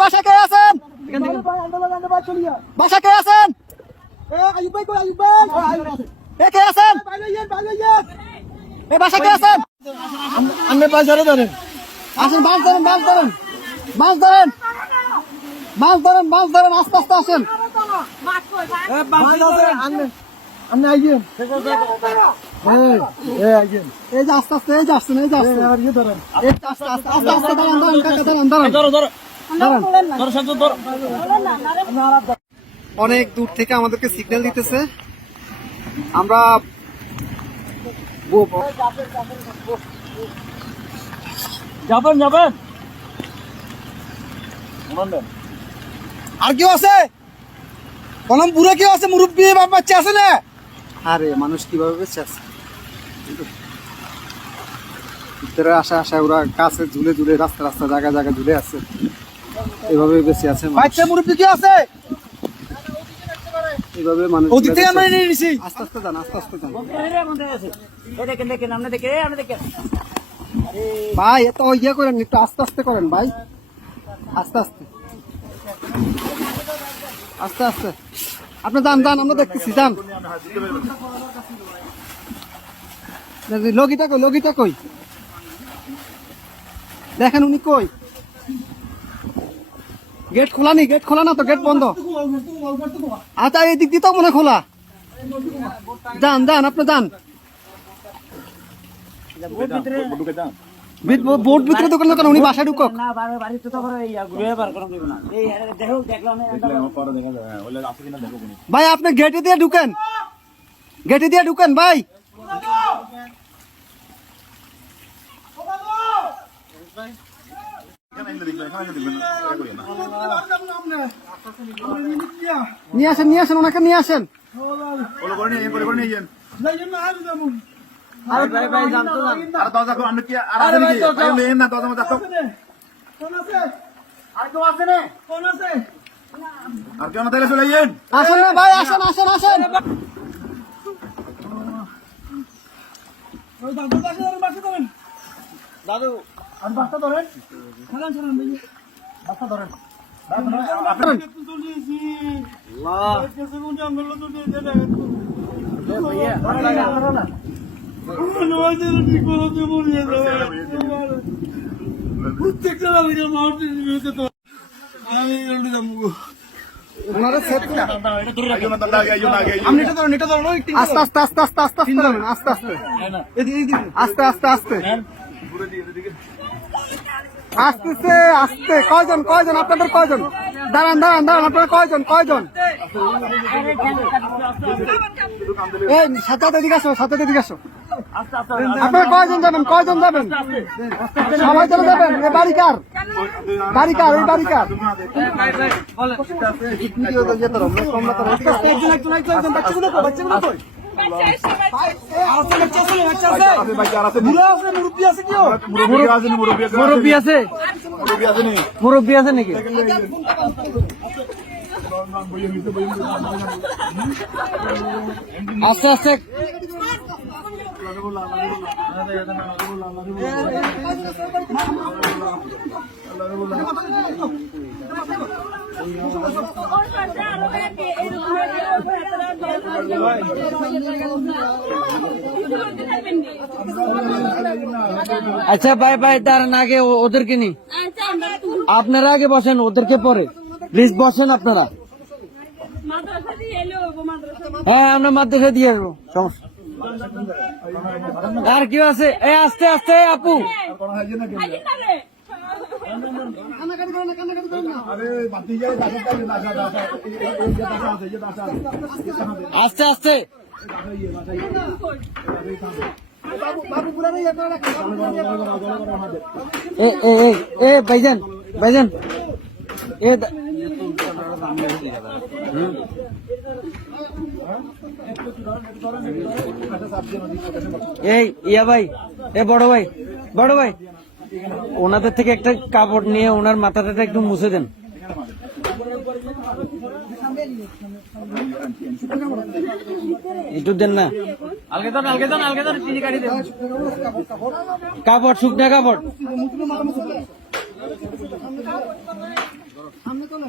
বাসা কে আছেন? বাসা কে আছেন? কে আছেন? বাসা কে আছেন? আপনি বাজারে ধরেন, আসেন, মাছ ধরেন, মাছ ধরেন, মাছ ধরেন, মাছ ধরেন, মাছ ধরেন, আস্তে আস্তে আসেন। আপনি আইয়েন, এই যে আস্তে আস্তে, এই যে আসছেন, এই যে আসছেন, ধরেন। এই যে আস্তে আস্তে, আস্তে আস্তে দাঁড়ান, দাঁড়ান, কাকা দাঁড়ান, দাঁড়ান, দাঁড়ান। অনেক দূর থেকে আমাদেরকে সিগন্যাল দিতেছে, আমরা যাবেন যাবেন। আর কেউ আছে? কলম বুড়ো কেউ আছে? মুরব্বী বাচ্চা আছে না? আরে মানুষ কিভাবে বেঁচে আছে? ভিতরে আসা আসা ওরা কাছে ঝুলে ঝুলে, রাস্তা রাস্তা জায়গা জায়গা ঝুলে আছে, এভাবে বেঁচে আছে। বাচ্চা মুরব্বী কেউ আছে? এইভাবে মানুষ ওদিক থেকে আমরা নিয়ে নিছি। আস্তে আস্তে যান, আস্তে আস্তে যান ভাই, এত ইয়ে করেন, একটু আস্তে আস্তে করেন ভাই, আস্তে আস্তে, আস্তে আস্তে। আপনি যান যান, আমরা দেখতেছি, যান। লগিটা কই, লগিটা কই? দেখেন উনি কই? গেট খোলা নি? গেট খোলা না তো, গেট বন্ধ। আচ্ছা, এই দিক দিয়ে তো মনে খোলা। যান যান, আপনি যান। বোর্ড ভিতরে দোকান দোকান, উনি বাসায় ঢুকক। ভাই আপনি গেটে দিয়ে ঢুকেন, গেটে দিয়ে ঢুকেন ভাই। নিয়ে আসেন, নিয়ে আসেন, ওনাকে নিয়ে আসেন। আসেন না ভাই, আসেন আসেন আসেন। দাদু আমি বাসটা ধরেন, বাসটা ধরেন। আস্তে আস্তে আস্তে আস্তে আস্তে আস্তে ধরেন, আস্তে আস্তে আস্তে আস্তে আস্তে আসতেছে, আসতে। কয়জন কয়জন আপনাদের, কয়জন? দাঁড়ান দাঁড়ান দাঁড়ান, আপনারা কয়জন কয়জন? এই সাথে এদিকে আসো, সাথে এদিকে আসো। আপনারা কয়জন যাবেন, কয়জন যাবেন? সবাই চলে যাবেন? এই বাড়িকার, বাড়িকার, এই বাড়িকার। মুরব্বী আছে, মুরব্বী আছে নাকি? আস্তে আস্তে। আচ্ছা ভাই ভাই, দাঁড়ান, আগে ওদেরকে নি, আপনারা আগে বসেন, ওদেরকে পরে প্লিজ বসেন আপনারা। হ্যাঁ, আমরা মাদ্রাসা দিয়ে আসবো, সমস্যা। আর কি আছে? এই আস্তে আস্তে আপু, আস্তে আস্তে। এ ভাইজান, ভাইজান, এই ইয়া ভাই, এ বড় ভাই, বড় ভাই, ওনাদের থেকে একটা কাপড় নিয়ে ওনার মাথাটা একটু মুছে দেন। একটু দেন না, কাপড়, শুকনা কাপড়। সামনে চলে